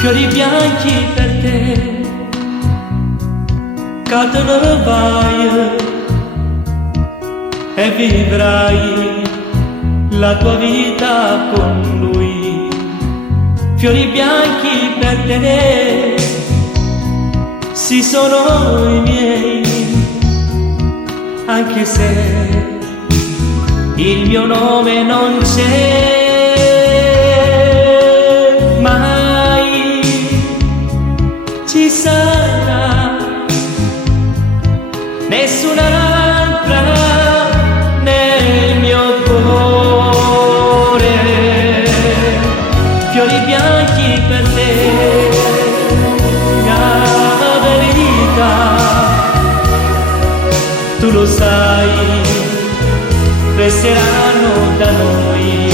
fiori bianchi per te, cadono vai e vivrai la tua vita con lui. Fiori bianchi per te, sì sono i miei, anche se il mio nome non c'è. Ci sarà nessun'altra nel mio cuore, fiori bianchi per te, la verità, tu lo sai, resteranno da noi,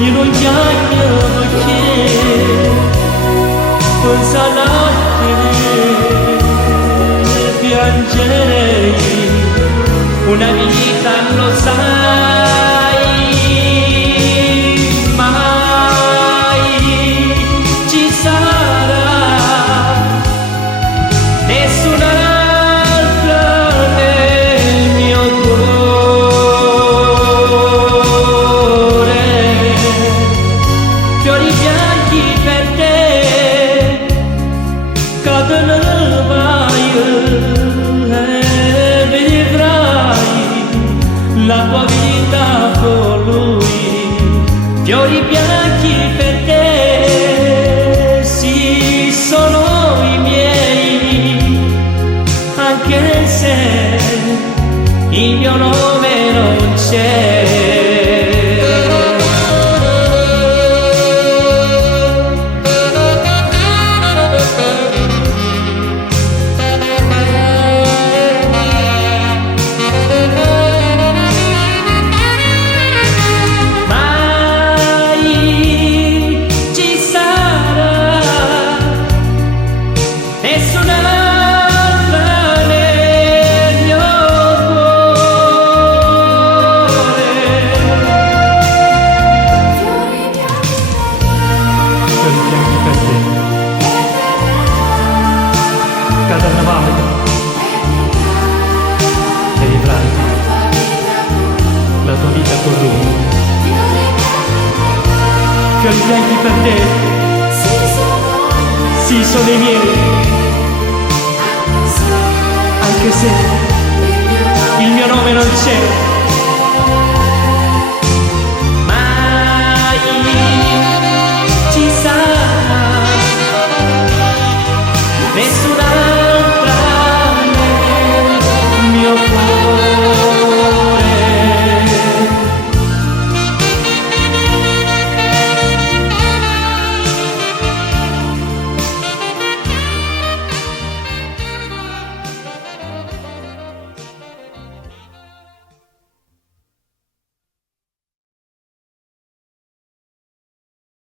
io non piango perché senza lacrime piangerei una vita, lo sai, mai ci sarà nessun'altra nel mio cuore, fiori bianchi per te, cadono vai e vivrai la tua vita con lui. Fiori bianchi per te, sì sono i miei, anche se il mio nome non c'è. E vivrai la tua vita con lui. Fiori bianchi per te, sì sono i miei, anche se il mio nome non c'è.